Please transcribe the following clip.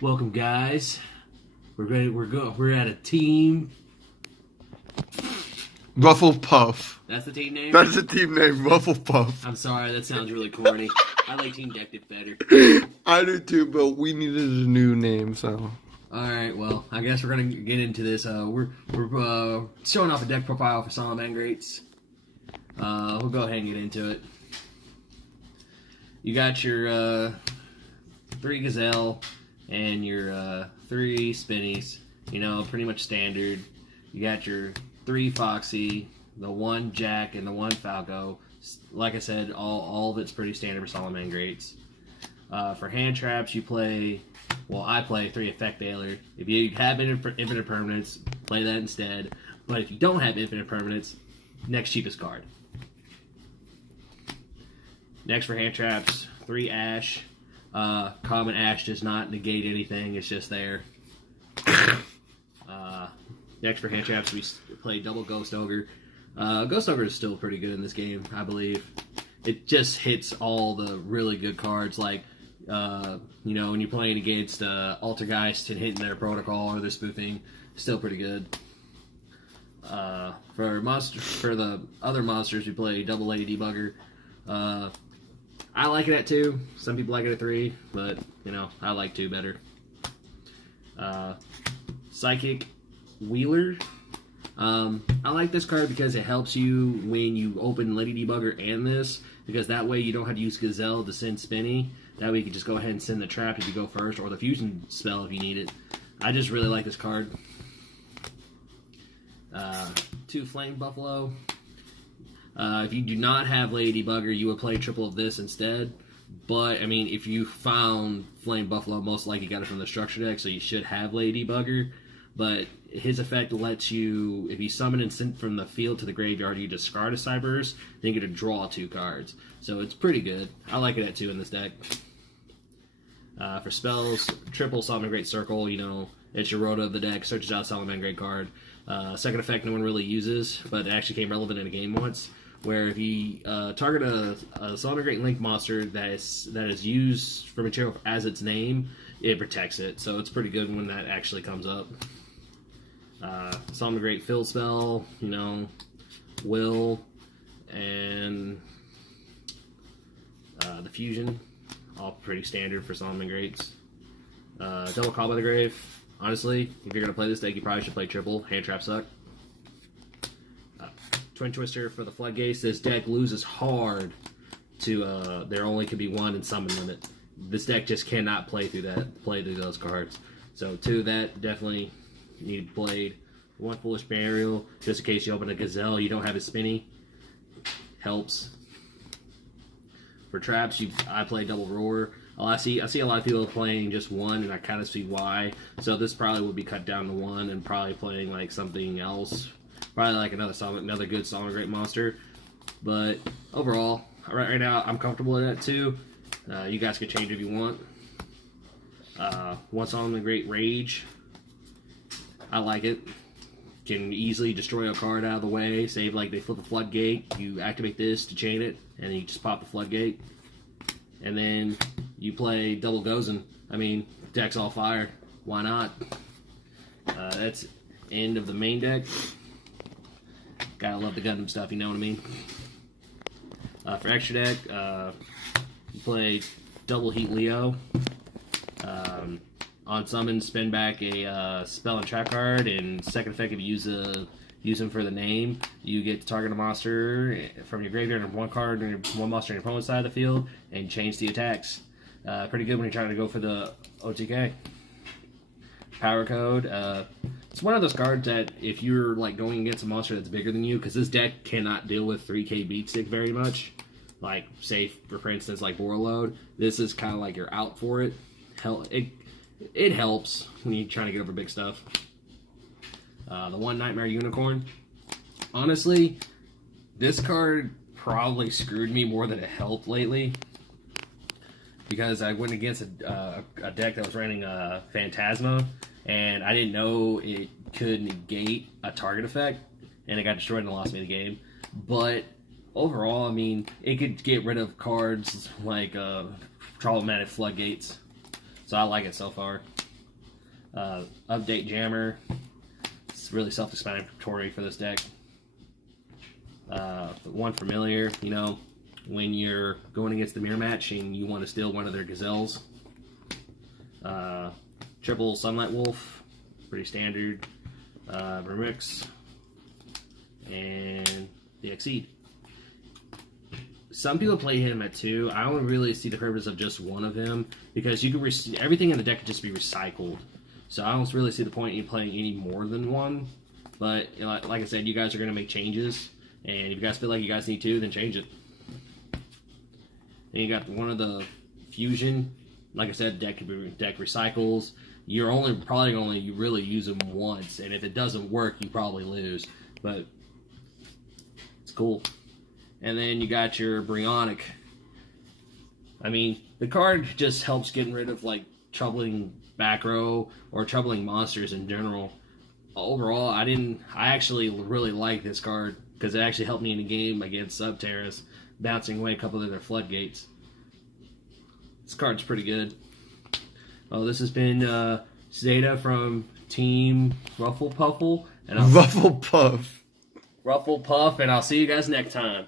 Welcome, guys. We're at a team. Ruffle Puff. That's the team name? That's the team name, Ruffle Puff. I'm sorry, that sounds really corny. I like Team Dective better. I do too, but we needed a new name, so. Alright, well, I guess we're gonna get into this. We're showing off a deck profile for Salamangreats. We'll go ahead and get into it. You got your 3 Gazelle and your 3 Spinnies. You know, pretty much standard. You got your 3 Foxy, the 1 Jack, and the 1 Falco. Like I said, all of it's pretty standard for Salamangreats. For hand traps, you play, well, I play 3 Effect Veiler. If you have infinite permanents, play that instead. But if you don't have infinite permanents, next cheapest card. Next for hand traps, 3 Ash. Common Ash does not negate anything, it's just there. Next for hand traps, we play double Ghost Ogre. Ghost Ogre is still pretty good in this game, I believe. It just hits all the really good cards, like, you know, when you're playing against Altergeist and hitting their protocol or their spoofing, still pretty good. For the other monsters, we play double Lady Debugger. I like it at 2. Some people like it at 3, but, you know, I like 2 better. Psychic Wheeler. I like this card because it helps you when you open Lady Debugger and this, because that way you don't have to use Gazelle to send Spinny. That way you can just go ahead and send the trap if you go first, or the fusion spell if you need it. I just really like this card. 2 Flame Buffalo. If you do not have Lady Debugger, you would play triple of this instead. But, I mean, if you found Flame Buffalo, most likely you got it from the structure deck, so you should have Lady Debugger. But his effect lets you, if you summon and send from the field to the graveyard, you discard a Cyberse, then you get to draw 2 cards. So it's pretty good. I like it at 2 in this deck. For spells, triple Salamangreat Circle, you know, it's your Rhoda of the deck, searches out a Salamangreat card. Second effect no one really uses, but it actually came relevant in a game once, where if you target a Salamangreat Link monster that is used for material as its name, it protects it. So it's pretty good when that actually comes up. Salamangreat Fill Spell, you know, Will, and the Fusion, all pretty standard for Salamangreats. Double Call by the Grave. Honestly, if you're going to play this deck, you probably should play triple. Hand traps suck. Twin Twister for the Floodgates. This deck loses hard to there only could be 1 in summon limit. This deck just cannot play through those cards. So 2 that definitely need played. 1 Foolish Burial, just in case you open a Gazelle, you don't have a Spinny. Helps. For traps, I play Double Roar. I see a lot of people playing just 1, and I kind of see why. So this probably would be cut down to 1, and probably playing like something else, probably like another good Salamangreat monster. But overall, right now I'm comfortable with that 2. You guys can change if you want. 1 Salamangreat Rage. I like it. Can easily destroy a card out of the way. Save like they flip a floodgate. You activate this to chain it, and then you just pop the floodgate. And then you play double Gozen. I mean, deck's all fire. Why not? That's end of the main deck. Gotta love the Gundam stuff, you know what I mean? For extra deck, you play double Heat Leo. On summon, spin back a spell and trap card, and second effect, if you use them for the name, you get to target a monster from your graveyard and 1 card and 1 monster on your opponent's side of the field, and change the attacks. Pretty good when you're trying to go for the OTK. Power Code. It's one of those cards that if you're like going against a monster that's bigger than you, because this deck cannot deal with 3k beatstick very much. Like, say, for instance, like Borreload, this is kind of like you're out for it. It helps when you're trying to get over big stuff. The 1 Nightmare Unicorn. Honestly, this card probably screwed me more than it helped lately. because I went against a deck that was running Phantasma, and I didn't know it could negate a target effect, and it got destroyed and lost me the game. But overall, I mean, it could get rid of cards like problematic floodgates, so I like it so far. Update Jammer. It's really self-explanatory for this deck. One familiar, you know, when you're going against the mirror match and you want to steal one of their gazelles. Triple Sunlight Wolf, pretty standard. Remix, and the Exceed. Some people play him at 2. I don't really see the purpose of just one of him, because you can everything in the deck could just be recycled. So I don't really see the point in playing any more than one. But you know, like I said, you guys are going to make changes, and if you guys feel like you guys need to, then change it. And you got one of the fusion. Like I said, deck recycles. You're probably only really use them once, and if it doesn't work, you probably lose. But it's cool. And then you got your Brionic. I mean, the card just helps getting rid of like troubling back row or troubling monsters in general. Overall, I actually really like this card because it actually helped me in a game against Subterra's, bouncing away a couple of their floodgates. This card's pretty good. Well, this has been Zeta from Team Ruffle Puffle, and Ruffle Puff, and I'll see you guys next time.